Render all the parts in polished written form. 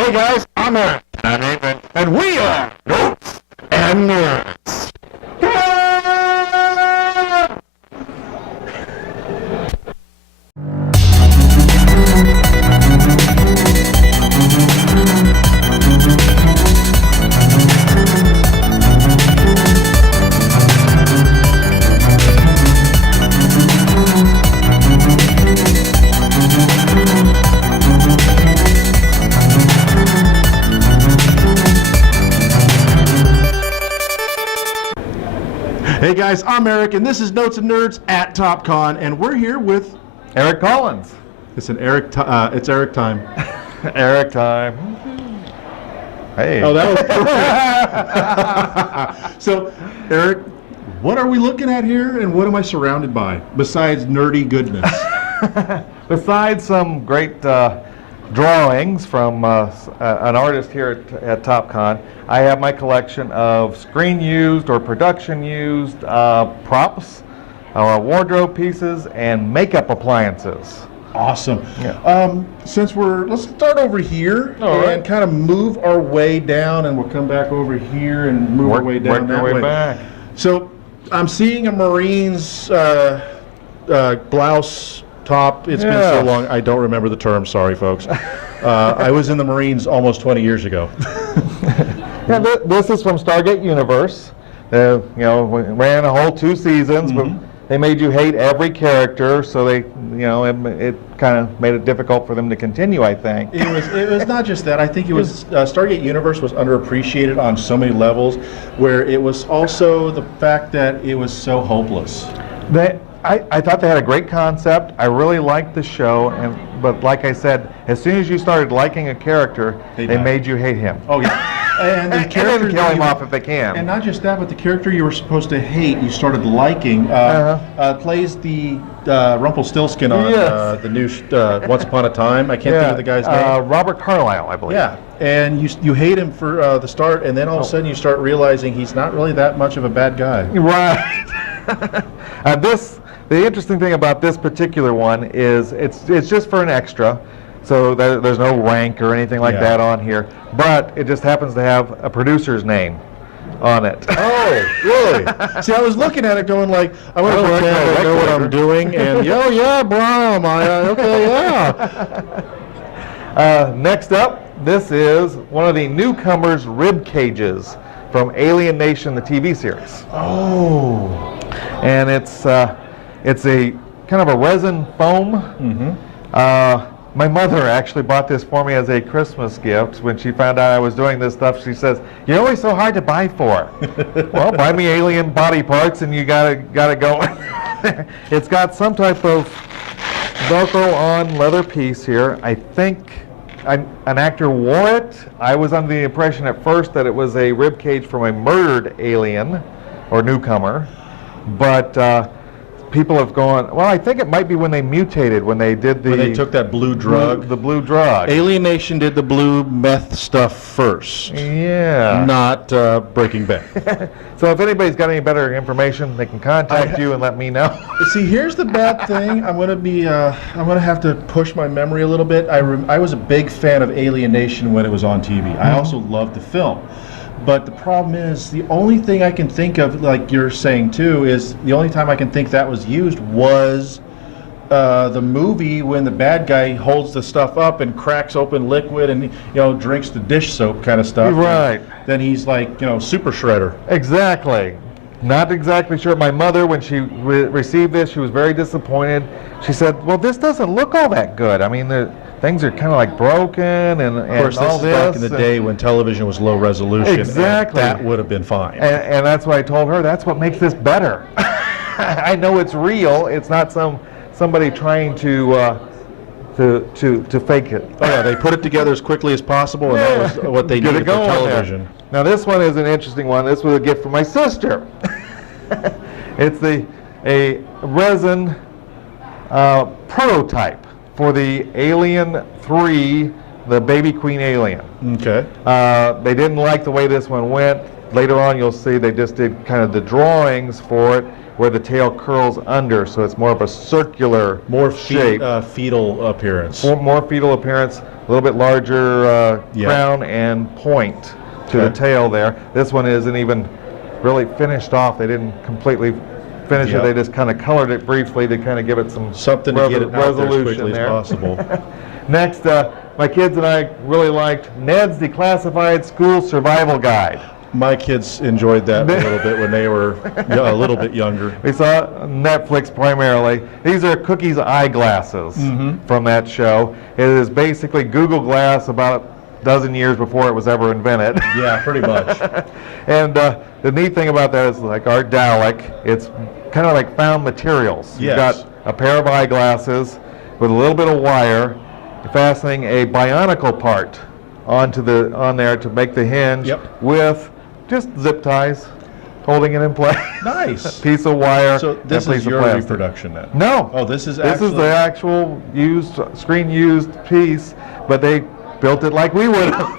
Hey guys, I'm Eric. I'm Nathan. And we are Notes and Nerds. Hey guys, I'm Eric, and this is Notes and Nerds at TopCon, and we're here with Eric Collins. it's Eric time. Eric time. Hey. Oh, that was perfect. So, Eric, what are we looking at here, and what am I surrounded by besides nerdy goodness? Besides some great drawings from an artist here at TopCon, I have my collection of screen used or production used props, wardrobe pieces, and makeup appliances. Awesome. Yeah. Let's start over here and kind of move our way down, and we'll come back over here and move our way down that way. Back. So I'm seeing a Marine's blouse top. It's been so long, I don't remember the term. Sorry, folks. I was in the Marines almost 20 years ago. Yeah, this is from Stargate Universe. Ran a whole 2 seasons, but they made you hate every character, so it kind of made it difficult for them to continue, I think. It was not just that. I think it was Stargate Universe was underappreciated on so many levels, where it was also the fact that it was so hopeless. I thought they had a great concept. I really liked the show, but like I said, as soon as you started liking a character, they made you hate him. Oh yeah. And the character kill him off if they can. And not just that, but the character you were supposed to hate, you started liking. Plays the Rumpelstiltskin on the new Once Upon a Time. I can't think of the guy's name. Robert Carlyle, I believe. Yeah, and you hate him for the start, and then all of a sudden you start realizing he's not really that much of a bad guy. Right. The interesting thing about this particular one is it's just for an extra. So there's no rank or anything like that on here, but it just happens to have a producer's name on it. Oh, really? See, I was looking at it going like, I want to pretend I know what I'm doing, and Brom, Next up, this is one of the newcomers' rib cages from Alien Nation, the TV series. Oh. And it's a kind of a resin foam. My mother actually bought this for me as a Christmas gift. When she found out I was doing this stuff, she says, "You're always so hard to buy for." Well, buy me alien body parts and you got it going. It's got some type of Velcro on leather piece here. I think an actor wore it. I was under the impression at first that it was a rib cage from a murdered alien or newcomer, but people have gone, well, I think it might be when they mutated, when they took that blue drug. The blue drug. Alien Nation did the blue meth stuff first. Yeah. Not Breaking Bad. So if anybody's got any better information, they can contact you and let me know. See, here's the bad thing. I'm gonna have to push my memory a little bit. I was a big fan of Alien Nation when it was on TV. I also loved the film. But the problem is, the only thing I can think of, like you're saying too, is the only time I can think that was used was the movie when the bad guy holds the stuff up and cracks open liquid and drinks the dish soap kind of stuff. Right. Then he's like super shredder. Exactly. Not exactly sure. My mother, when she received this, she was very disappointed. She said, "Well, this doesn't look all that good. I mean, things are kind of like broken and of course, all this is back in the day when television was low resolution. Exactly. That would have been fine. And that's why I told her that's what makes this better. I know it's real. It's not somebody trying to fake it. Oh yeah, they put it together as quickly as possible, and that was what they needed for television. Now this one is an interesting one. This was a gift from my sister. It's a resin prototype for the Alien 3, the Baby Queen Alien. Okay. They didn't like the way this one went. Later on you'll see they just did kind of the drawings for it where the tail curls under, so it's more of a circular More shape. fetal appearance. More fetal appearance, a little bit larger crown and point to the tail there. This one isn't even really finished off. They didn't completely finish it. They just kind of colored it briefly to kind of give it something to get it out there as resolution quickly there. as possible. Next, my kids and I really liked Ned's Declassified School Survival Guide. My kids enjoyed that a little bit when they were a little bit younger. We saw Netflix primarily. These are Cookie's eyeglasses from that show. It is basically Google Glass about a dozen years before it was ever invented. Yeah, pretty much. And the neat thing about that is, like Art Dowlick, it's kind of like found materials. You've got a pair of eyeglasses with a little bit of wire, fastening a bionicle part on there to make the hinge with just zip ties holding it in place. Nice. Piece of wire. So this and a is piece of your plastic. reproduction then? No. Oh, this is the actual screen used piece, but they built it like we would have.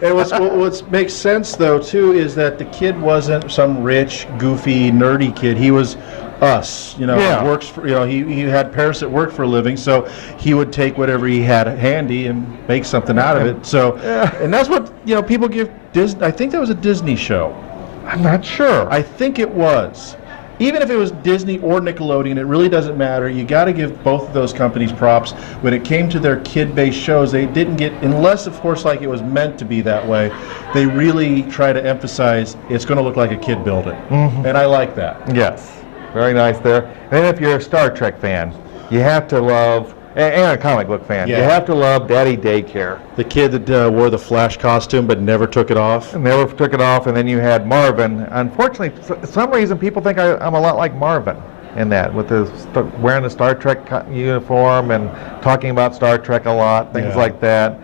And what makes sense though too is that the kid wasn't some rich, goofy, nerdy kid. He was us, works for, he had parents that worked for a living, so he would take whatever he had handy and make something out of it. So, and that's what, people give Disney. I think that was a Disney show. I'm not sure. I think it was. Even if it was Disney or Nickelodeon, it really doesn't matter. You got to give both of those companies props. When it came to their kid-based shows, they didn't get, unless of course like it was meant to be that way, they really try to emphasize it's going to look like a kid built it. And I like that. Yes. Very nice there. And then if you're a Star Trek fan, you have to love, and a comic book fan, you have to love Daddy Daycare. The kid that wore the Flash costume but never took it off. Never took it off, and then you had Marvin. Unfortunately, for some reason people think I'm a lot like Marvin in that, with wearing the Star Trek uniform and talking about Star Trek a lot, things like that.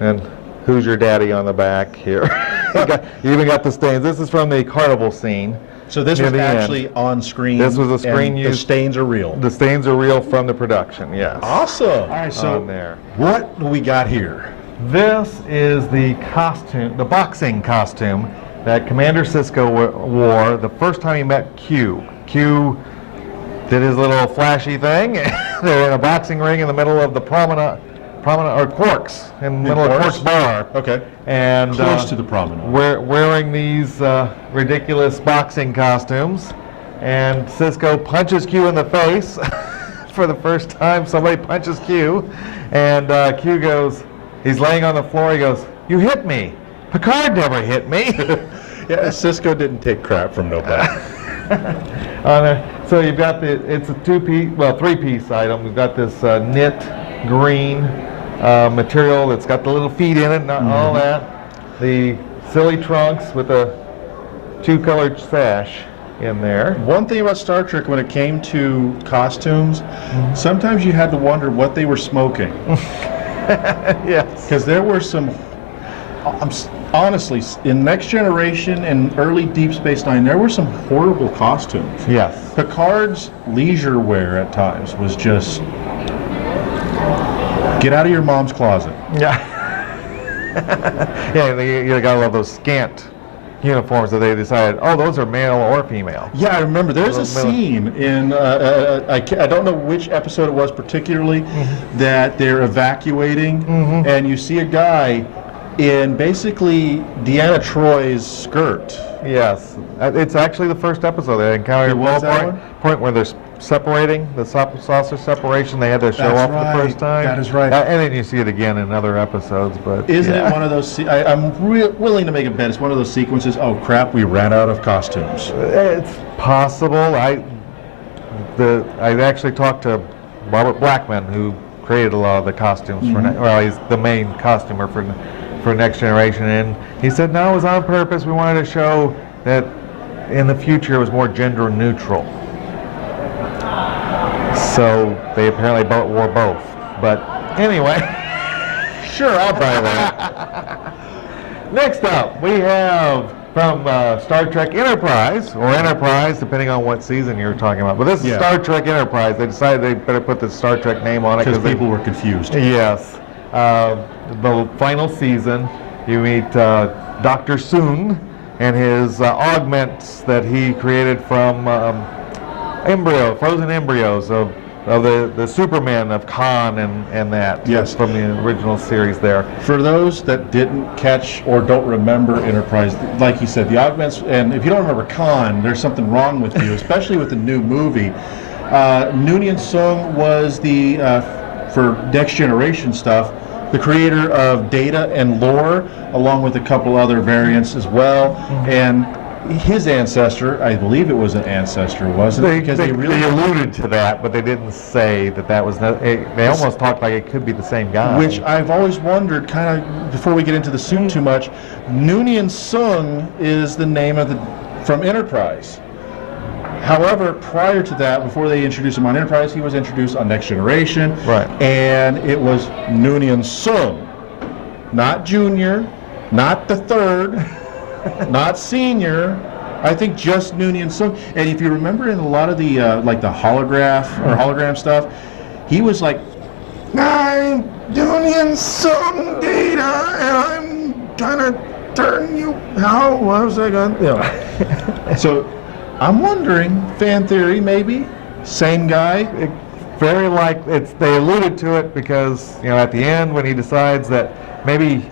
And who's your daddy on the back here? You even got the stains. This is from the carnival scene. So this was actually on screen. This was a screen used. The stains are real. The stains are real from the production, yes. Awesome. All right, so what do we got here? This is the costume, the boxing costume that Commander Sisko wore the first time he met Q. Q did his little flashy thing. They're in a boxing ring in the middle of the promenade or Quarks, in the middle of Quarks Bar. Okay. And close to the promenade. Wearing these ridiculous boxing costumes, and Sisko punches Q in the face for the first time. Somebody punches Q, and Q goes, he's laying on the floor, he goes, "You hit me. Picard never hit me." Yeah, Sisko didn't take crap from nobody. So you've got it's a three-piece item. We've got this knit green material that's got the little feet in it, and all that. The silly trunks with a two-colored sash in there. One thing about Star Trek when it came to costumes, sometimes you had to wonder what they were smoking. Yes. Because there were some, honestly, in Next Generation and early Deep Space Nine, there were some horrible costumes. Yes. Picard's leisure wear at times was just, get out of your mom's closet. Yeah. Yeah, you gotta love those scant uniforms that they decided, oh, those are male or female. Yeah, I remember there's a scene in, I don't know which episode it was particularly, that they're evacuating, and you see a guy in basically Deanna Troy's skirt. Yes, it's actually the first episode. They encountered a point where they're separating, the saucer separation. They had to show off for the first time. That is right. And then you see it again in other episodes. But isn't it one of those? I'm willing to make a bet. It's one of those sequences. Oh crap! We ran out of costumes. It's possible. I actually talked to Robert Blackman, who created a lot of the costumes for. He's the main costumer for Next Generation, and he said no, it was on purpose. We wanted to show that in the future it was more gender neutral. So they apparently wore both. But anyway, sure, I'll buy that. Next up, we have from Star Trek Enterprise, or Enterprise, depending on what season you're talking about. But this is Star Trek Enterprise. They decided they better put the Star Trek name on it because people were confused. Yes. The final season, you meet Dr. Soong, and his augments that he created from frozen embryos of the Superman of Khan and that. Yes. From the original series there. For those that didn't catch or don't remember Enterprise, like you said, the augments, and if you don't remember Khan, there's something wrong with you, especially with the new movie. Noonien Sung was the, for Next Generation stuff, the creator of Data and Lore, along with a couple other variants as well. And his ancestor, I believe it was an ancestor, wasn't it? Because They really alluded to that, but they didn't say that was. They almost talked like it could be the same guy. Which I've always wondered, kind of, before we get into the suit too much, Noonien Sung is the name of from Enterprise. However, prior to that, before they introduced him on Enterprise, he was introduced on Next Generation. Right. And it was Noonien Sung, not Junior, not the third, not Senior. I think just Noonien Sung. And if you remember in a lot of the like the hologram stuff, he was like, I'm Noonien Sung Data, and I'm gonna turn you. How was I gonna? You know. So I'm wondering, fan theory maybe, same guy. Very they alluded to it because at the end when he decides that maybe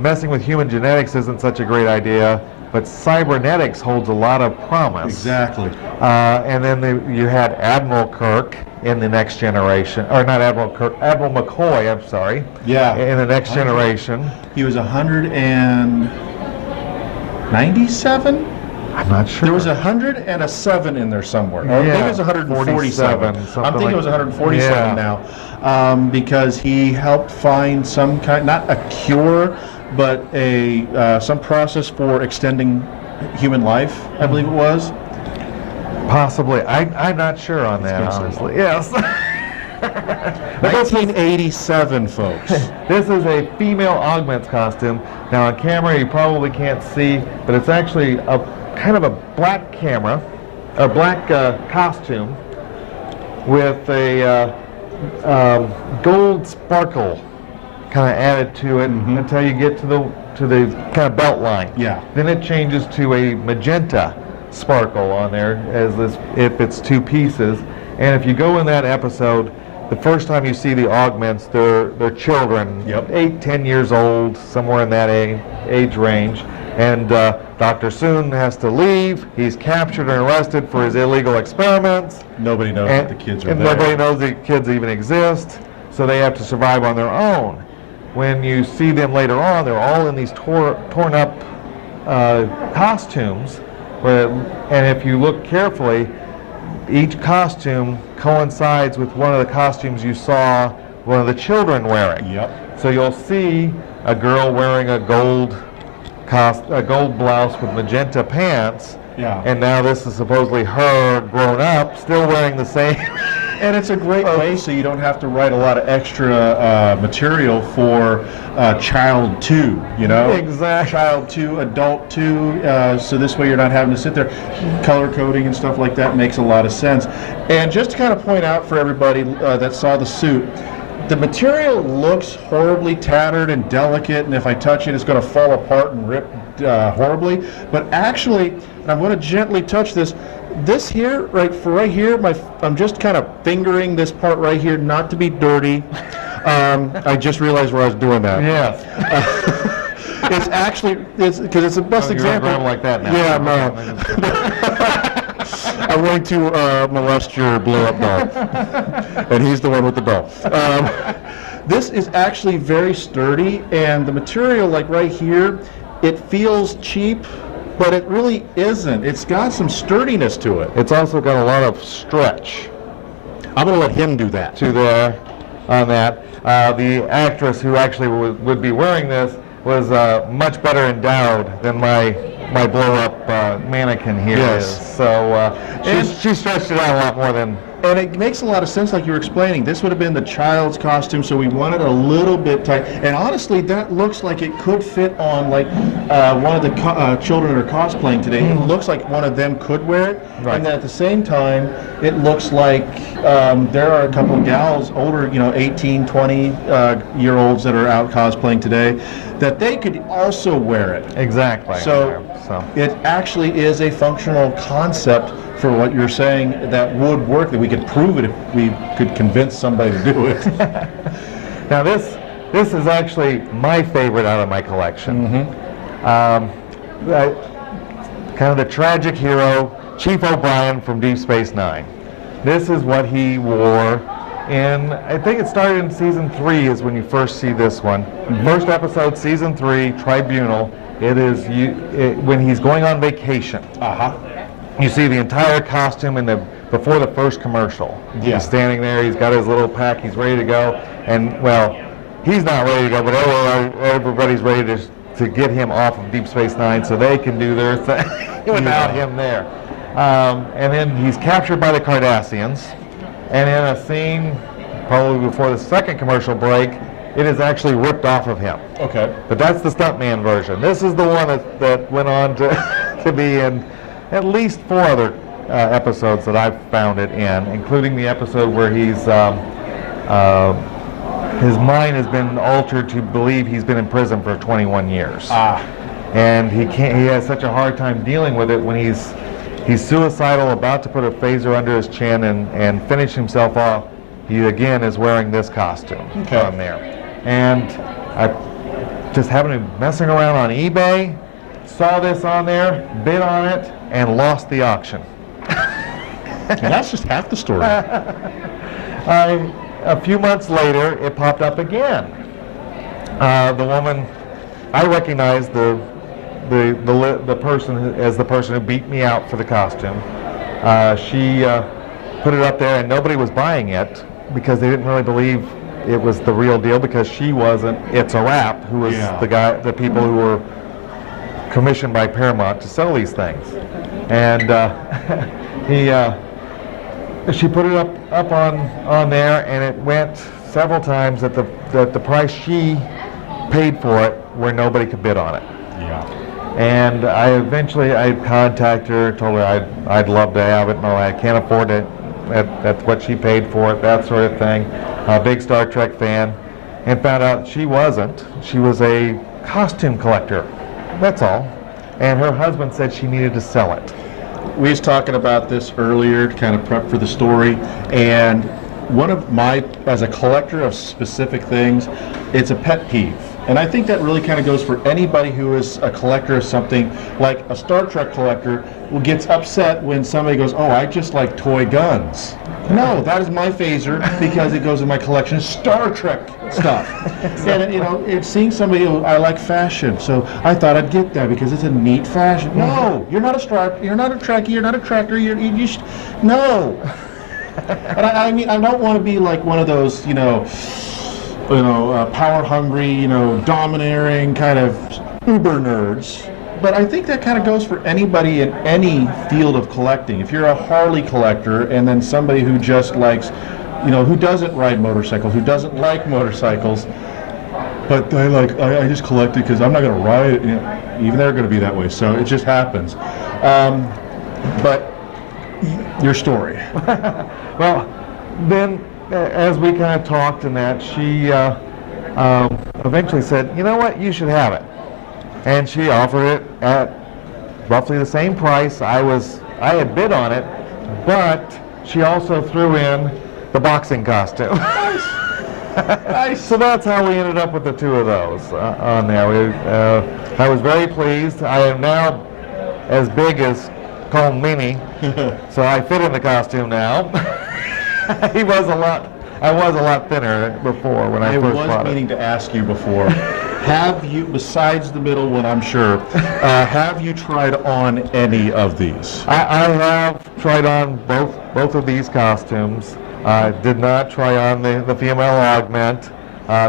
messing with human genetics isn't such a great idea, but cybernetics holds a lot of promise. Exactly. And then you had Admiral Kirk in the Next Generation, or not Admiral Kirk, Admiral McCoy, I'm sorry. Yeah. In the Next Generation. He was 197? I'm not sure. There was 107 in there somewhere. Or maybe it was 147. I'm thinking it was 147 now, because he helped find some kind, not a cure, but some process for extending human life, I believe it was. Possibly. I'm not sure on that, honestly. Yes. 1987, folks. This is a female augments costume. Now on camera you probably can't see, but it's actually a kind of a black costume with a gold sparkle kind of added to it until you get to the kind of belt line. Yeah. Then it changes to a magenta sparkle on there if it's two pieces. And if you go in that episode, the first time you see the augments, they're children, 8-10 years old, somewhere in that age range. And Dr. Soon has to leave. He's captured and arrested for his illegal experiments. Nobody knows that the kids are there. Nobody knows the kids even exist, so they have to survive on their own. When you see them later on, they're all in these torn up costumes. And if you look carefully, each costume coincides with one of the costumes you saw one of the children wearing. Yep. So you'll see a girl wearing a gold blouse with magenta pants. Yeah. And now this is supposedly her grown up, still wearing the same. And it's a great way so you don't have to write a lot of extra material for child 2, Exactly. Child 2, adult 2, so this way you're not having to sit there. Color coding and stuff like that makes a lot of sense. And just to kind of point out for everybody that saw the suit, the material looks horribly tattered and delicate, and if I touch it, it's going to fall apart and rip horribly. But actually, and I'm going to gently touch this. This here, right here, I'm just kind of fingering this part right here, not to be dirty. I just realized where I was doing that. Yes. It's actually, because it's the best example. You're like that now. Yeah, no. I'm going to molest your blow-up doll, and he's the one with the doll. This is actually very sturdy, and the material, like right here, it feels cheap, but it really isn't. It's got some sturdiness to it. It's also got a lot of stretch. I'm going to let him do that. On that. The actress who actually would be wearing this was much better endowed than my blow-up mannequin here is. So she stretched it out a lot more than. And it makes a lot of sense, like you were explaining. This would have been the child's costume, so we wanted a little bit tight. And honestly, that looks like it could fit on like one of the children that are cosplaying today. It looks like one of them could wear it. Right. And then at the same time, it looks like there are a couple of gals, older, 18, 20 year olds that are out cosplaying today that they could also wear it. Exactly. So it actually is a functional concept for what you're saying that would work, that we could prove it if we could convince somebody to do it. Now this is actually my favorite out of my collection. Kind of the tragic hero, Chief O'Brien from Deep Space Nine. This is what he wore in, I think it started in season 3 is when you first see this one. First episode, season 3, Tribunal. It is when he's going on vacation. You see the entire costume before the first commercial. Yeah. He's standing there, he's got his little pack, he's ready to go, and well, he's not ready to go, but everybody's ready to get him off of Deep Space Nine so they can do their thing without him there. And then he's captured by the Cardassians, and in a scene probably before the second commercial break, it is actually ripped off of him. Okay. But that's the stuntman version. This is the one that went on to be in at least 4 other episodes that I've found it in, including the episode where he's his mind has been altered to believe he's been in prison for 21 years. And he has such a hard time dealing with it when he's suicidal, about to put a phaser under his chin and finish himself off. He again is wearing this costume on there. And I just happened to be messing around on eBay, saw this on there, bid on it, and lost the auction. And that's just half the story. A few months later, it popped up again. The woman, I recognized the person as the person who beat me out for the costume. She put it up there, and nobody was buying it because they didn't really believe it was the real deal, because she wasn't. It's a Wrap who was the people who were commissioned by Paramount to sell these things, and she put it up on there, and it went several times at the price she paid for it, where nobody could bid on it. Yeah. And I contacted her, told her I'd love to have it. No, I can't afford it at what she paid for it, that sort of thing. A big Star Trek fan, and found out she wasn't. She was a costume collector. That's all. And her husband said she needed to sell it. We was talking about this earlier to kind of prep for the story, and one of my, as a collector of specific things, it's a pet peeve. And I think that really kind of goes for anybody who is a collector of something, like a Star Trek collector who gets upset when somebody goes, oh, I just like toy guns. No, that is my phaser because it goes in my collection of Star Trek stuff. And it's seeing somebody, I like fashion, so I thought I'd get that because it's a neat fashion. No, you're not a Trekkie, you're not a Trekker, no. And I mean, I don't want to be like one of those, power hungry, domineering kind of uber nerds. But I think that kind of goes for anybody in any field of collecting. If you're a Harley collector and then somebody who just likes, who doesn't ride motorcycles, who doesn't like motorcycles, but I just collect it because I'm not going to ride it. Even they're going to be that way. So it just happens. But your story. Well, then as we kind of talked and that, she eventually said, you know what, you should have it. And she offered it at roughly the same price. I had bid on it, but she also threw in the boxing costume. Nice. So that's how we ended up with the 2 of those on there. I was very pleased. I am now as big as Colm Meaney, so I fit in the costume now. I was a lot thinner before when I first bought it. I was meaning to ask you before. Have you, besides the middle one, I'm sure, have you tried on any of these? I have tried on both of these costumes. I did not try on the female augment.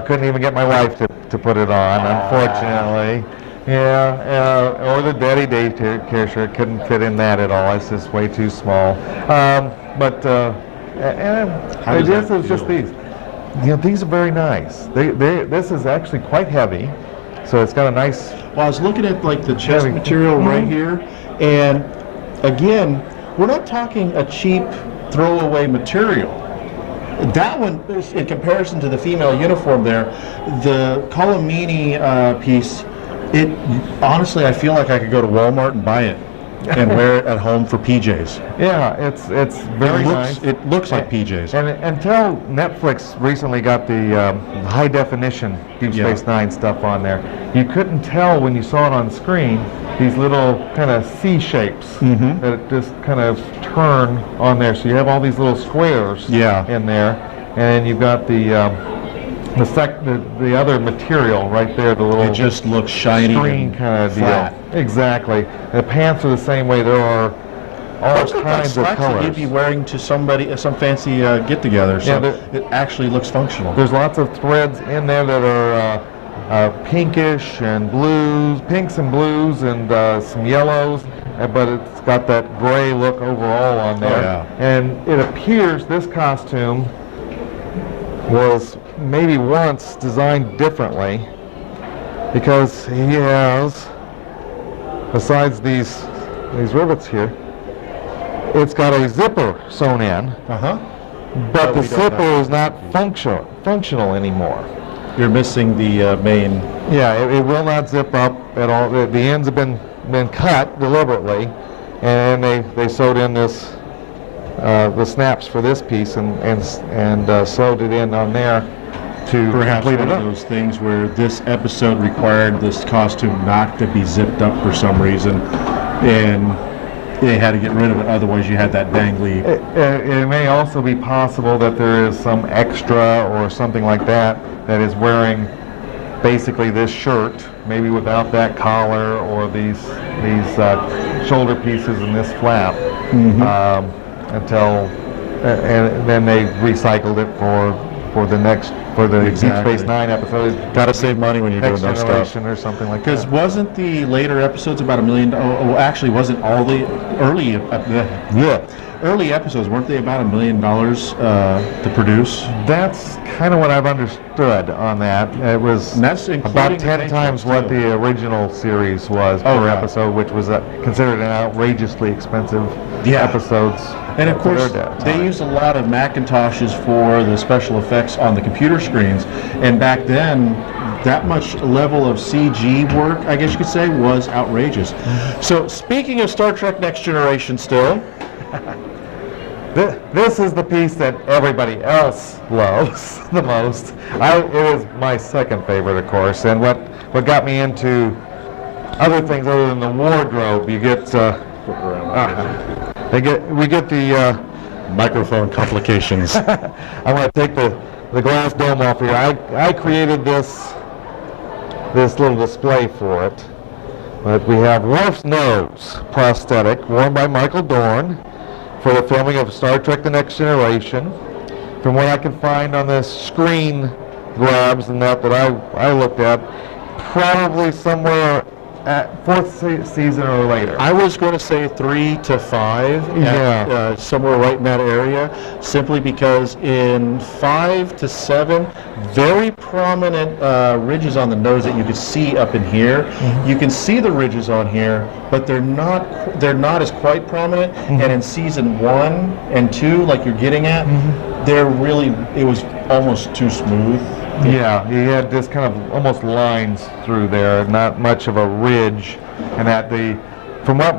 Couldn't even get my wife to put it on, unfortunately. Yeah, or the daddy daycare shirt, couldn't fit in that at all. It's just way too small. This is just these. These are very nice. This is actually quite heavy, so it's got a nice. Well, I was looking at like the chest material right here, and again, we're not talking a cheap throwaway material. That one, in comparison to the female uniform there, the Colomini piece, it honestly, I feel like I could go to Walmart and buy it and wear it at home for PJs. Yeah, it's very nice. It looks like PJs. And until Netflix recently got the high definition Deep Space Nine stuff on there, you couldn't tell when you saw it on screen these little kind of C shapes that just kind of turn on there. So you have all these little squares in there, and you've got the other material right there, the little it just looks shiny screen and kind of flat. deal. Exactly. The pants are the same way. There are all kinds of that colors. you'd be wearing to somebody, some fancy get-together. So it actually looks functional. There's lots of threads in there that are pinkish and blues, pinks and blues, and some yellows. But it's got that gray look overall on there. And it appears this costume was maybe once designed differently, because he has, besides these rivets here, it's got a zipper sewn in, but the zipper is not functional anymore. You're missing the main. Yeah, it will not zip up at all. The ends have been cut deliberately, and they sewed in this the snaps for this piece and sewed it in on there to perhaps complete one it of up. those things where this episode required this costume not to be zipped up for some reason, and they had to get rid of it. Otherwise, you had that dangly. It may also be possible that there is some extra or something like that is wearing basically this shirt, maybe without that collar or these shoulder pieces and this flap, until and then they recycled it for the Deep Space Nine episode. Got to save money when you're doing those stuff. Or something like that. Because wasn't the later episodes about $1 million? Actually, wasn't all the early early episodes, weren't they about $1 million to produce? That's kind of what I've understood on that. It was about 10 times what the original series was per episode, which was considered an outrageously expensive episodes. And of course, they used a lot of Macintoshes for the special effects on the computer screens. And back then, that much level of CG work, I guess you could say, was outrageous. So speaking of Star Trek Next Generation still, this is the piece that everybody else loves the most. It is my second favorite, of course, and what got me into other things other than the wardrobe, you get we get the microphone complications. I want to take the glass dome off here. I created this little display for it. But we have Worf's nose prosthetic worn by Michael Dorn for the filming of Star Trek The Next Generation. From what I can find on the screen grabs and that I looked at, probably somewhere at fourth season or later. I was going to say 3 to 5, somewhere right in that area, simply because in 5 to 7, very prominent ridges on the nose that you can see up in here. You can see the ridges on here, but they're not as quite prominent. And in season 1 and 2, like you're getting at, it was almost too smooth. Yeah, he had this kind of almost lines through there, not much of a ridge, and from what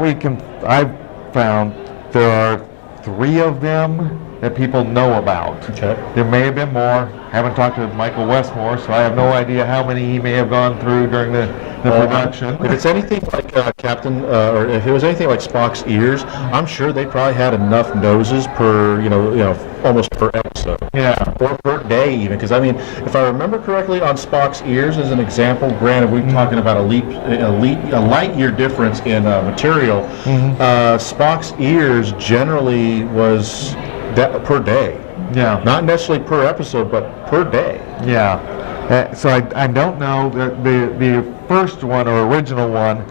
I've found, there are 3 of them that people know about. Okay. There may have been more. Haven't talked to Michael Westmore, so I have no idea how many he may have gone through during the production. If it's anything like Captain, or if it was anything like Spock's ears, I'm sure they probably had enough noses per, almost per episode. Yeah. Or per day even, because I mean, if I remember correctly, on Spock's ears as an example, granted we're talking about a light year difference in material. Spock's ears generally was per day. Yeah. Not necessarily per episode, but per day. Yeah. So I don't know. The first one or original one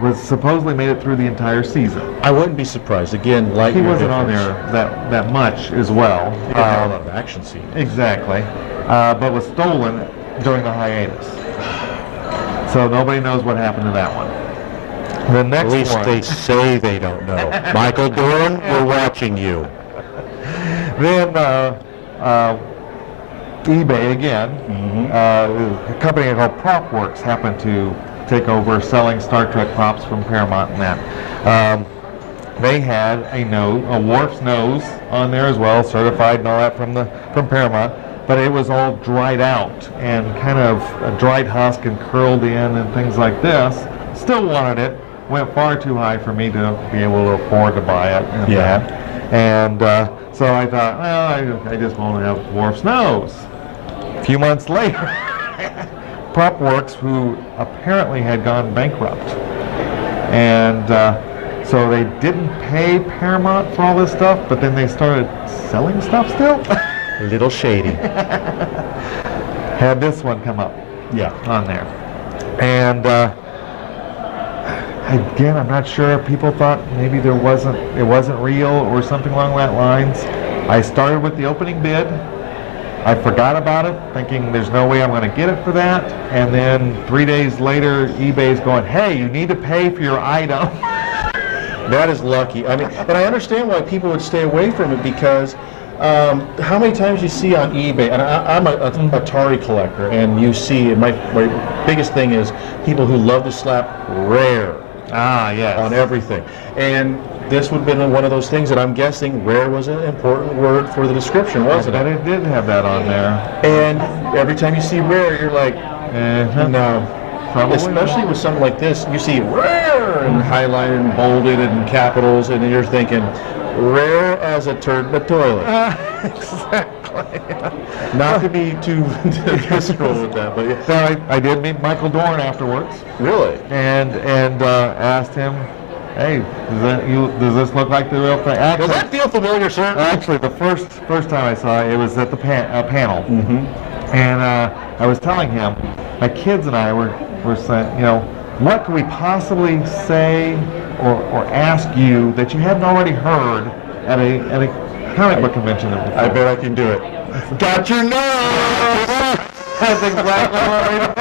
was supposedly made it through the entire season. I wouldn't be surprised. Again, like he wasn't on there that much as well. He didn't have a lot of action scenes. Exactly, but was stolen during the hiatus. So nobody knows what happened to that one. The next At least one, they say they don't know. Michael Dorn, we're watching you. Then eBay again. A company called PropWorks happened to take over selling Star Trek props from Paramount and that. They had a Worf's nose on there as well, certified and all that from Paramount, but it was all dried out and kind of a dried husk and curled in and things like this. Still wanted it. Went far too high for me to be able to afford to buy it and that. And so I thought, well, I just want to have Worf's nose. A few months later, PropWorks, who apparently had gone bankrupt, and so they didn't pay Paramount for all this stuff, but then they started selling stuff still. A little shady. Had this one come up on there. And again, I'm not sure. People thought maybe it wasn't real or something along that lines. I started with the opening bid. I forgot about it, thinking there's no way I'm going to get it for that. And then 3 days later, eBay's going, hey, you need to pay for your item. That is lucky. I mean, and I understand why people would stay away from it, because how many times you see on eBay, and I'm an Atari collector, and you see, my biggest thing is people who love to slap rare on everything. And this would have been one of those things that I'm guessing rare was an important word for the description, wasn't it? But it did have that on there. And every time you see rare, you're like, no. Probably especially with something like this, you see rare and highlighted and bolded and capitals, and you're thinking, rare as a turd in the toilet. Exactly. Not to be too visceral with that, but So I did meet Michael Dorn afterwards. Really? And asked him, hey, does this look like the real thing? Does that feel familiar, sir? Actually, the first time I saw it, it was at the panel. And I was telling him, my kids and I were saying, what could we possibly say or ask you that you hadn't already heard at a comic book convention? I bet I can do it. Got your nose! That's exactly what we did.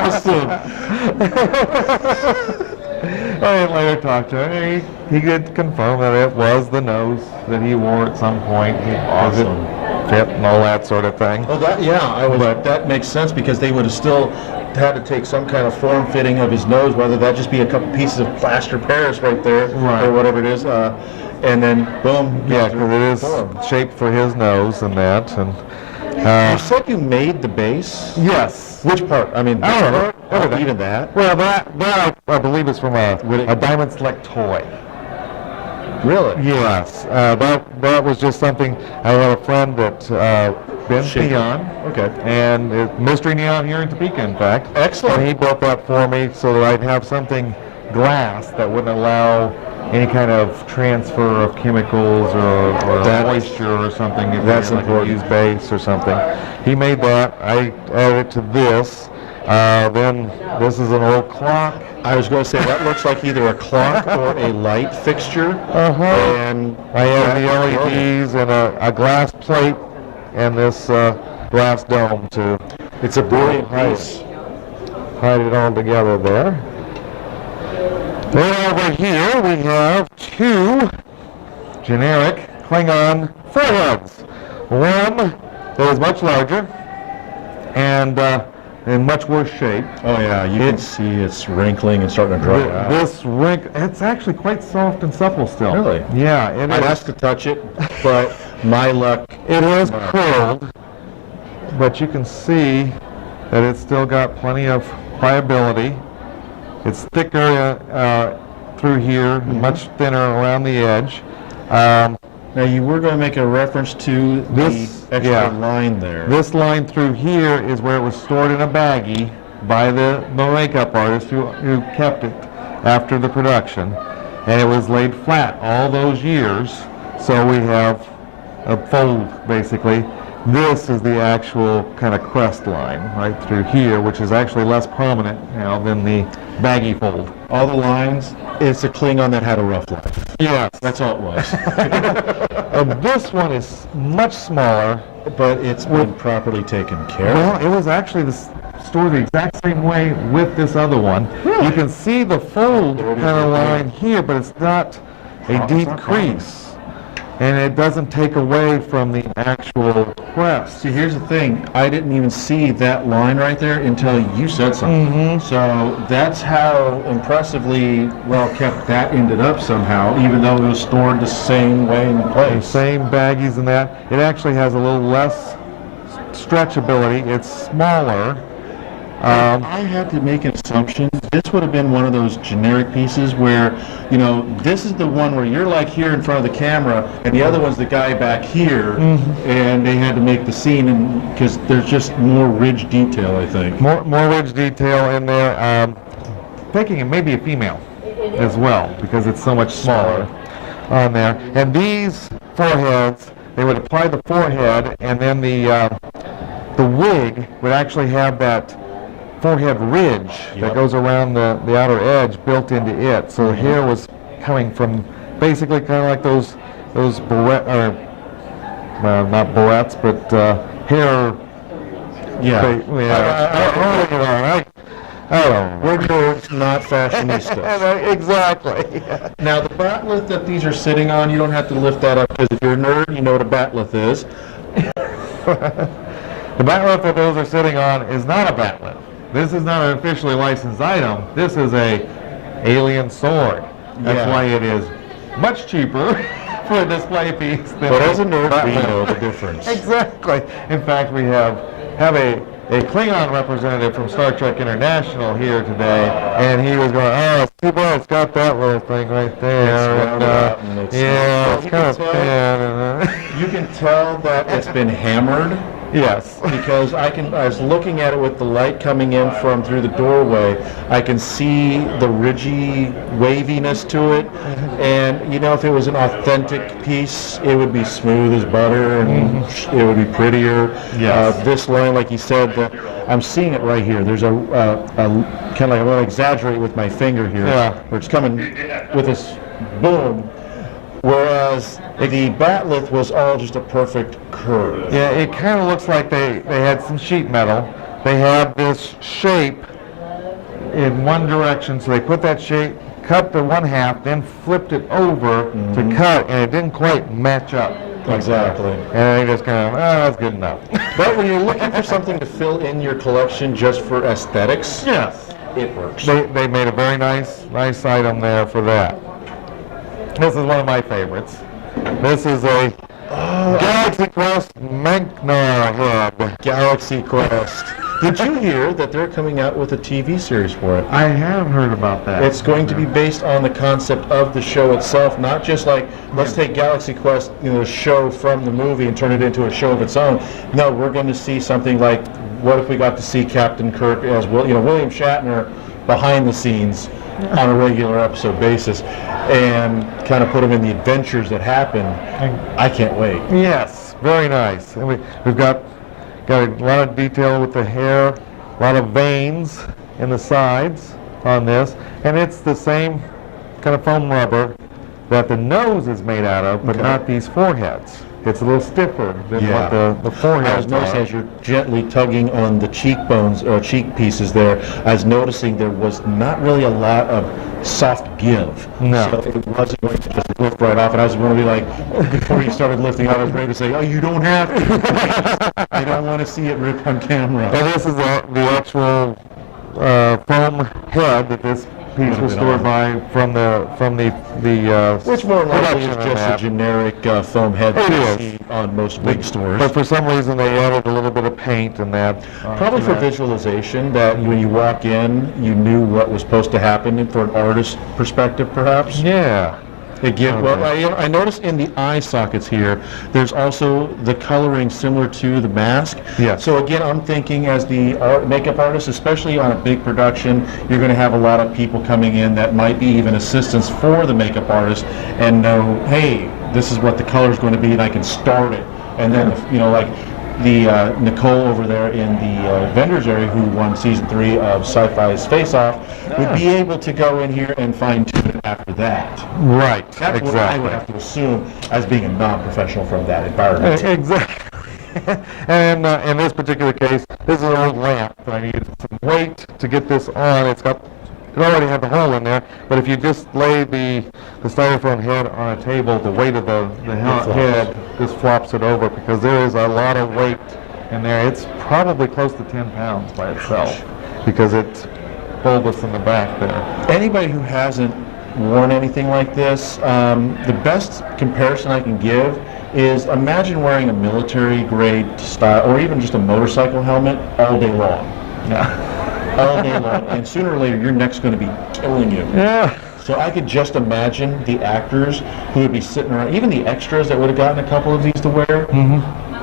Awesome. I later talked to him. He did confirm that it was the nose that he wore at some point. Awesome. Fit and all that sort of thing. Well, that makes sense, because they would have still had to take some kind of form fitting of his nose, whether that just be a couple pieces of plaster Paris right there, or whatever it is, and then boom. Yeah, because it is shaped for his nose and that. And you said you made the base? Yes. Which part? I mean, everything. Even that? Well, that I believe is from a Diamond Select toy. Really? Yes. That was just something. I had a friend that bends neon. Okay. And Mystery Neon here in Topeka, in fact. Excellent. And he built that for me so that I'd have something glass that wouldn't allow any kind of transfer of chemicals or moisture or something. That's like important. Use base or something. He made that. I added it to this. Then this is an old clock. I was going to say, that looks like either a clock or a light fixture. And I have the LEDs and a glass plate and this glass dome to it's a brilliant piece. Hide it all together there. Then over here we have two generic Klingon foreheads. One that is much larger and in much worse shape. Oh yeah, you can see it's wrinkling and starting to dry out. It's actually quite soft and supple still. Really? Yeah, it is. I'd ask to touch it, but my luck. It is curled, but you can see that it's still got plenty of pliability. It's thicker through here, much thinner around the edge. Now you were going to make a reference to this extra line there. This line through here is where it was stored in a baggie by the makeup artist who kept it after the production. And it was laid flat all those years, so we have a fold basically. This is the actual kind of crest line right through here, which is actually less prominent now than the baggy fold. All the lines, it's a Klingon that had a rough life. Yes. That's all it was. This one is much smaller. But it's been properly taken care of. Well, it was actually stored the exact same way with this other one. Really? You can see the fold kind of line here, but it's not a deep crease. and it doesn't take away from the actual crest. See, here's the thing. I didn't even see that line right there until you said something. So that's how impressively well kept that ended up somehow, even though it was stored the same way in The place. same baggies and that. It actually has a little less stretchability. It's smaller. I had to make an assumption. This would have been one of those generic pieces where, you know, this is the one where you're like here in front of the camera, and the other one's the guy back here, and they had to make the scene because there's just more ridge detail, I think. More ridge detail in there. Thinking it may be a female as well because it's so much smaller on there. And these foreheads, they would apply the forehead, and then the wig would actually have that forehead ridge that goes around the outer edge built into it. So the hair was coming from basically kind of like those barrette, or well, not barrettes, but hair. Yeah. I don't know. We're nerds, not fashionistas. Exactly. Now, the batleth that these are sitting on, you don't have to lift that up because if you're a nerd, you know what a batleth is. The batleth that those are sitting on is not a batleth. This is not an officially licensed item. This is a alien sword. That's why it is much cheaper for a display piece than But as a nerd, we batleth. know the difference. Exactly. In fact, we have a Klingon representative from Star Trek International here today, and he was going, oh, too bad it's got that little thing right there. It's kind of thin. You can tell that it's been hammered. Yes. Because I was looking at it with the light coming in from through the doorway. I can see the ridgy waviness to it, and you know, if it was an authentic piece, it would be smooth as butter, and it would be prettier. Yes. This line, like you said, I'm seeing it right here. There's a kind of like I'm going to exaggerate with my finger here, where it's coming with this boom. Whereas the batleth was all just a perfect curve. Yeah, it kind of looks like they had some sheet metal. They had this shape in one direction, so they put that shape, cut the one half, then flipped it over to cut, and it didn't quite match up. Exactly. And they just kind of, that's good enough. But when you're looking for something to fill in your collection just for aesthetics, Yes. it works. They made a very nice item there for that. This is one of my favorites. This is a Galaxy Quest Manknar head. Galaxy Quest. Did you hear that they're coming out with a TV series for it? I have heard about that. It's going to be based on the concept of the show itself, not just like, let's take Galaxy Quest, you know, the show from the movie and turn it into a show of its own. No, we're going to see something like, what if we got to see Captain Kirk as well, you know, William Shatner behind the scenes on a regular episode basis, and kind of put them in the adventures that happen. I can't wait. Yes, very nice. And we've got a lot of detail with the hair, a lot of veins in the sides on this, and it's the same kind of foam rubber that the nose is made out of, but not these foreheads. It's a little stiffer than what the I foreheads was noticing are. as you're gently tugging on the cheekbones or cheek pieces there, I was noticing there was not really a lot of soft give. No. So it wasn't going to just lift right off. And I was going to be like, before you started lifting, I was ready to say, oh, you don't have to. I don't want to see it rip on camera. And this is the actual foam head that this piece was stored by from the Which more likely production is of just that. a generic foam head It you is. see on most big stores. But for some reason they added a little bit of paint in that. Probably for visualization, that when you walk in, you knew what was supposed to happen, and for an artist perspective, perhaps. Yeah. It give, well, I noticed in the eye sockets here, there's also the coloring similar to the mask. Yes. So again, I'm thinking as the makeup artist, especially on a big production, you're going to have a lot of people coming in that might be even assistants for the makeup artist and know, hey, this is what the color is going to be, and I can start it. And then, you know, like the Nicole over there in the vendors area who won season 3 of Sci-Fi's Face Off would be able to go in here and fine-tune it after that. Right. That's what I would have to assume as being a non-professional from that environment. Exactly. And in this particular case, this is an old lamp. I needed some weight to get this on. It's got it already had the hole in there, but if you just lay the styrofoam head on a table, the weight of the head just flops it over, because there is a lot of weight in there. It's probably close to 10 pounds by itself, because it's bulbous in the back there. Anybody who hasn't worn anything like this, the best comparison I can give is imagine wearing a military grade style, or even just a motorcycle helmet all day long. Yeah. All day long, and sooner or later your neck's going to be killing you. Yeah. So I could just imagine the actors who would be sitting around, even the extras that would have gotten a couple of these to wear,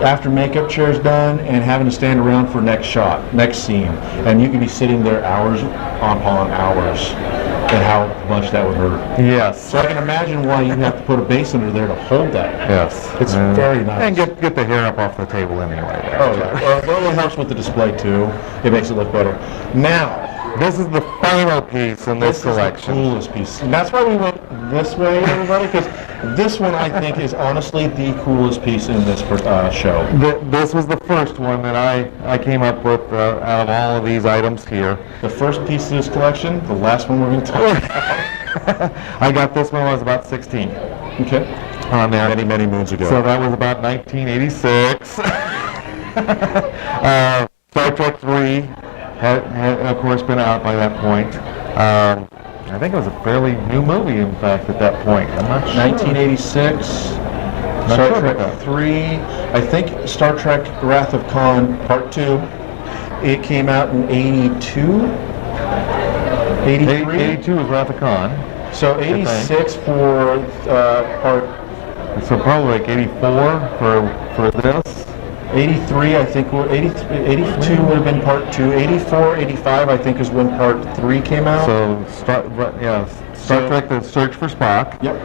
after makeup chair's done, and having to stand around for next shot, next scene, and you could be sitting there hours upon hours, and how much that would hurt. Yes. So I can imagine why you have to put a base under there to hold that. Yes. It's very nice. And get the hair up off the table anyway. Oh yeah. Well, it really helps with the display too. It makes it look better. Now, this is the final piece in this collection. Is the coolest piece. And that's why we went this way, everybody, because this one I think is honestly the coolest piece in this show. This was the first one that I came up with out of all of these items here. The first piece of this collection, the last one we're going to talk about. I got this when I was about 16. Okay. On there. Many, many moons ago. So that was about 1986. Star Trek 3 had of course been out by that point. I think it was a fairly new movie, in fact, at that point. I'm not sure. 1986. Star Trek 3. I think Star Trek Wrath of Khan Part 2. It came out in 82. 83. 82 was Wrath of Khan. So 86 for part. So probably like 84 for this. 83, I think, 82 would have been part 2. 84, 85, I think, is when part 3 came out. So, Star Trek, The Search for Spock. Yep.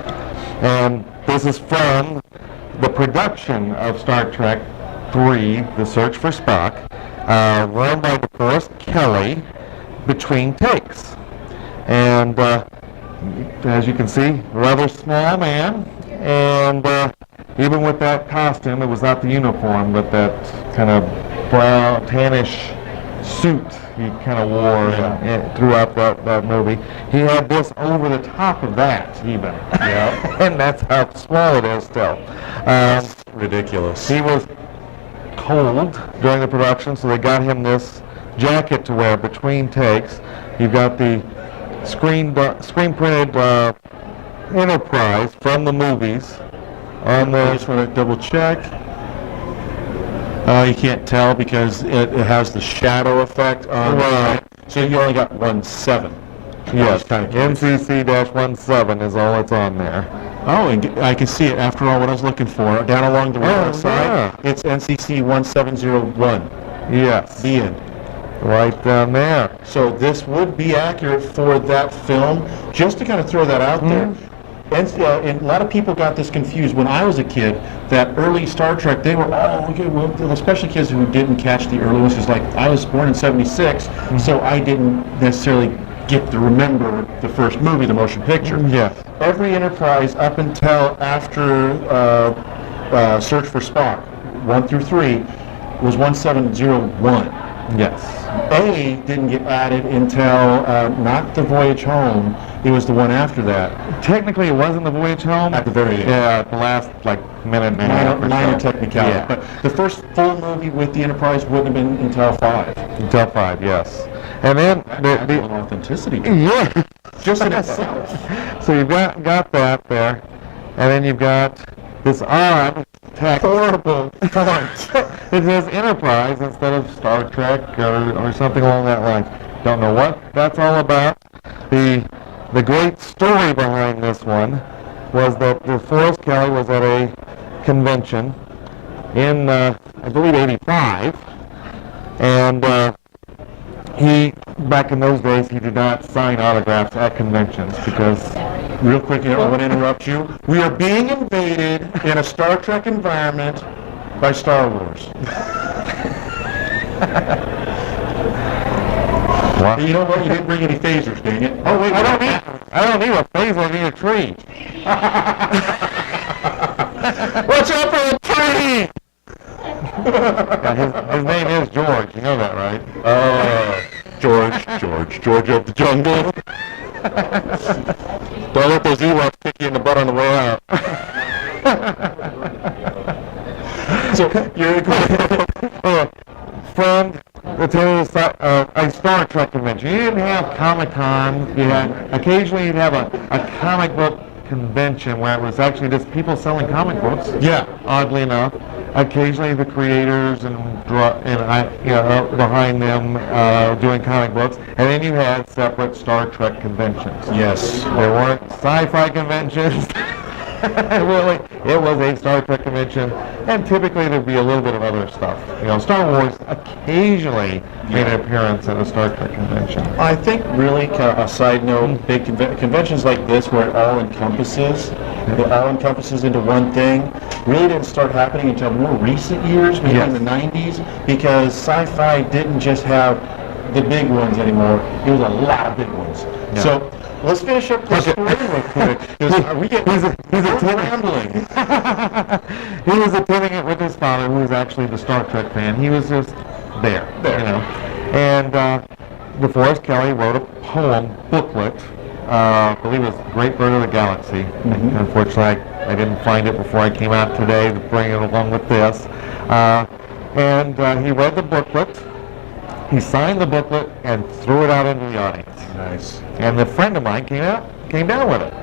And this is from the production of Star Trek 3, The Search for Spock, run by DeForest Kelley, between takes. And as you can see, rather small man, and even with that costume, it was not the uniform, but that kind of brown, tannish suit he kind of wore throughout that movie. He had this over the top of that, even. Yeah. And that's how small it is still. Ridiculous. He was cold during the production, so they got him this jacket to wear between takes. You've got the screen printed Enterprise from the movies. I just want to double check. You can't tell because it has the shadow effect on it. So you only got 1/7. Yes, NCC-17 is all that's on there. Oh, and I can see it after all what I was looking for. Down along the right side, it's NCC 1701. Yes. The end. Right down there. So this would be accurate for that film. Just to kind of throw that out there. And a lot of people got this confused. When I was a kid, that early Star Trek, they were, especially kids who didn't catch the early ones, because like I was born in 76, so I didn't necessarily get to remember the first movie, the motion picture. Yes. Every Enterprise up until after Search for Spock, 1 through 3, was 1701. Yes. A didn't get added until not the Voyage Home. It was the one after that. Technically, it wasn't the Voyage Home. At the very end. Yeah, at the last minute and a half. Minor technicality. Yeah. But the first full movie with the Enterprise wouldn't have been until 5. Until 5, yes. And then the authenticity. Yeah. Just in itself. So you've got that there, and then you've got this odd text. Horrible font. It says Enterprise instead of Star Trek or something along that line. Don't know what that's all about. The great story behind this one was that DeForest Kelley was at a convention in, I believe, 85, and back in those days, he did not sign autographs at conventions because... Real quick, I want to interrupt you. We are being invaded in a Star Trek environment by Star Wars. What? You know what? You didn't bring any phasers, dang it. Oh wait, I don't need a phaser. I need a tree. Watch out for a tree! Yeah, his name is George. You know that, right? Oh. George of the jungle. Don't let those Ewoks kick you in the butt on the way out. So you're a friend attended a Star Trek convention. You didn't have Comic-Con. You had occasionally you'd have a comic book convention where it was actually just people selling comic books. Yeah. Oddly enough, occasionally the creators and behind them doing comic books, and then you had separate Star Trek conventions. Yes. There weren't sci-fi conventions. Really, it was a Star Trek convention, and typically there'd be a little bit of other stuff. Star Wars occasionally made an appearance at a Star Trek convention. I think really, kind of a side note, big conventions like this where it all encompasses into one thing, really didn't start happening until more recent years, maybe in the 90s, because sci-fi didn't just have the big ones anymore. It was a lot of big ones. Yeah. So let's finish up this story real quick. He's rambling. He was attending it with his father, who was actually the Star Trek fan. He was just there. And DeForest Kelley wrote a poem booklet. I believe it was Great Bird of the Galaxy. Mm-hmm. Unfortunately, I didn't find it before I came out today to bring it along with this. And he read the booklet. He signed the booklet and threw it out into the audience. Nice. And a friend of mine came down with it.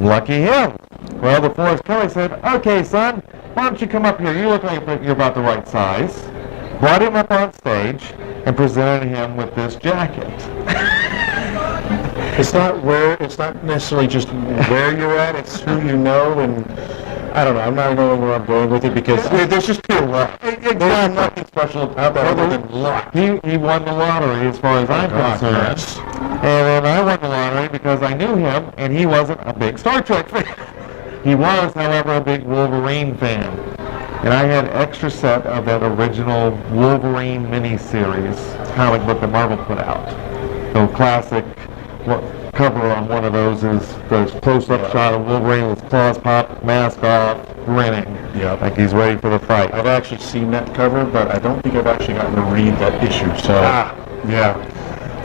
Lucky him. Well, DeForest Kelley said, "Okay, son, why don't you come up here? You look like you're about the right size." Brought him up on stage and presented him with this jacket. It's not necessarily just where you're at, it's who you know, and I don't know, I'm not knowing where I'm going with it because there's just pure luck. There's nothing special about that other than luck. He won the lottery as far as I'm concerned. Yes. And then I won the lottery because I knew him and he wasn't a big Star Trek fan. He was, however, a big Wolverine fan. And I had an extra set of that original Wolverine miniseries comic book that Marvel put out. The classic cover on one of those is the close-up shot of Wolverine with claws popped, mask off, grinning, like he's ready for the fight. I've actually seen that cover, but I don't think I've actually gotten to read that issue. So, yeah.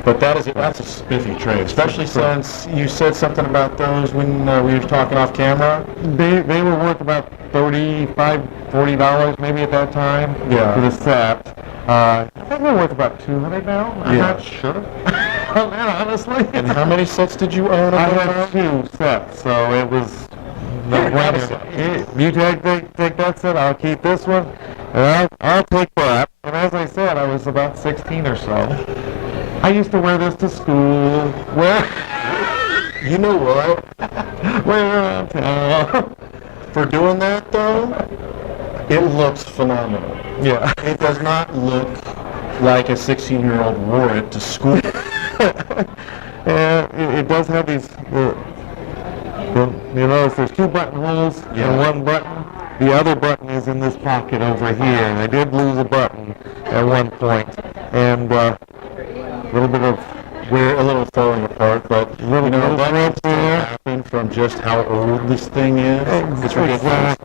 But that's a spiffy trade, especially since you said something about those when we were talking off camera. They were worth about $35, $40 maybe at that time for the set. I think they're worth about $200 now. I'm not sure on that, honestly. And how many sets did you own? I had 2 sets, so it was no-brainer. You take that set, I'll keep this one, and I'll take that. And as I said, I was about 16 or so. I used to wear this to school. You know what? Wear around town. For doing that, though, it looks phenomenal. Yeah. It does not look like a 16-year-old wore it to school. And it does have these, you notice there's 2 buttonholes and 1 button. The other button is in this pocket over here, and I did lose a button at one point. And a little bit of We're a little falling apart, but that happened from just how old this thing is. It's ridiculous.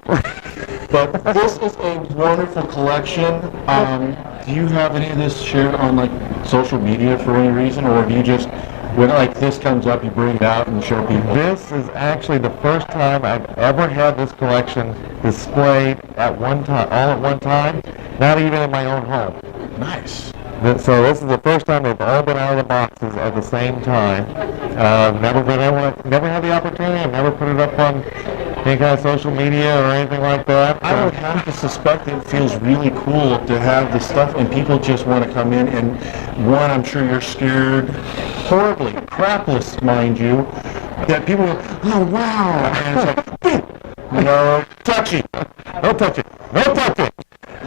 But this is a wonderful collection. Do you have any of this shared on like social media for any reason, or do you just, when like this comes up, you bring it out and show people? This is actually the first time I've ever had this collection displayed at one time, all at one time, not even in my own home. Nice. So this is the first time they've all been out of the boxes at the same time. Never had the opportunity. I've never put it up on any kind of social media or anything like that. I would have to suspect it feels really cool to have this stuff and people just want to come in and one, I'm sure you're scared horribly, crapless, mind you, that people go, oh wow, and it's like, boom, no, touchy, no touch it, no touch it.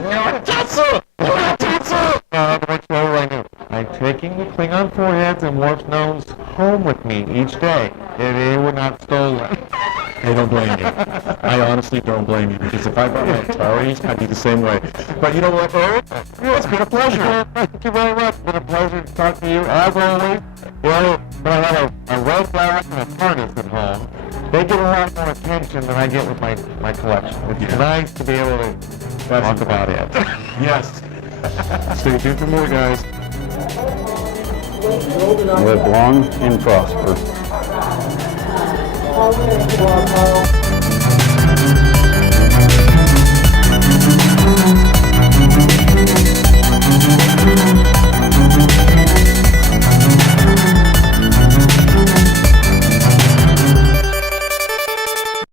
no, touch it, no, touch it. To make sure I knew. I'm taking the Klingon foreheads and Worf's nose home with me each day. They were not stolen. I don't blame you. I honestly don't blame you, because if I brought my Ataris, I'd be the same way. But you know what, Eric? It's been a pleasure. Thank you very much. It's been a pleasure to talk to you, as always. Well, but I have a red Black and a TARDIS at home. They get a lot more attention than I get with my collection. It's nice to be able to talk about it. Yes. Stay tuned for more, guys. Live long and prosper.